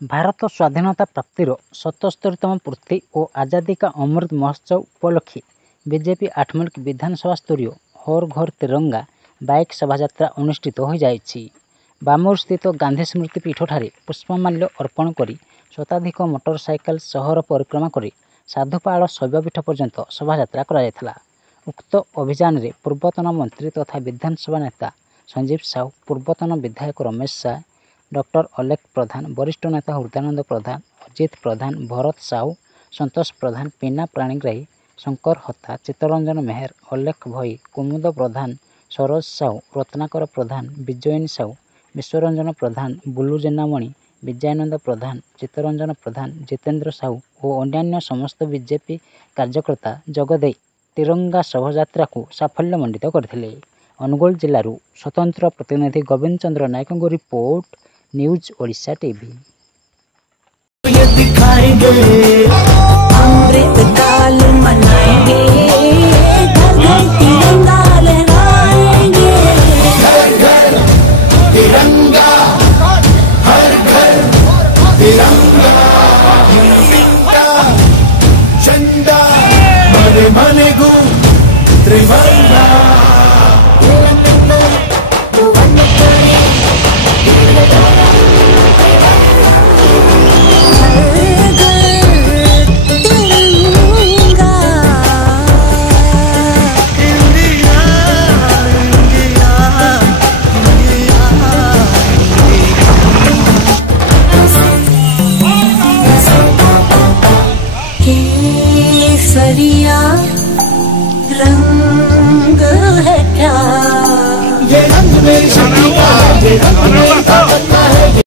भारत स्वाधीनता प्राप्तिर 77तम पूर्ति और आज़ादी का अमृत महोत्सव उपलक्षे बीजेपी आठमल्लिक विधानसभा स्तरीय हर घर तिरंगा बाइक शोभायात्रा अनुष्ठित हो जाइछि। बामूर स्थित गांधी स्मृति पीठठारे पुष्पमाल्य अर्पण करी शताधिक मोटरसाइकेल शहर परिक्रमा कर साधुपाल शैवपीठ पर्यंत शोभायात्रा करा। उक्त अभियान में पूर्वतन मंत्री तथा विधानसभा नेता संजीव साहू, पूर्वतन विधायक रमेश साह, डॉक्टर अलेख प्रधान, वरिष्ठ नेता हृदयानंद प्रधान, अजित प्रधान, भरत साहू, संतोष प्रधान, पीना प्राणीग्राही, शंकर हत्ता, चित्तरंजन मेहर, अलेख भई, कुमुद प्रधान, सरोज साहू, रत्नाकर प्रधान, विजयिनी साहू, विश्वरंजन प्रधान, बुलू जेनामणि, विजयानंद प्रधान, चित्तरंजन प्रधान, जितेंद्र साहू और अन्यान्य समस्त बीजेपी कार्यकर्ता जोगदे तिरंगा शोभायात्रा को साफल्यमंडित करथिले। अनुगोल जिलूर स्वतंत्र प्रतिनिधि गोविंद चंद्र नायक रिपोर्ट, न्यूज ओडिशा टीवी। अमृतकाल मनाएंगे, घर घर तिरंगा लहराएंगे, घर घर तिरंगा, हर घर तिरंगा, झंडा मने मने गो त्रिवर्णा। केसरिया रंग है क्या, ये रंग मेरी शक्ति का, ये रंग मेरी ताकत का।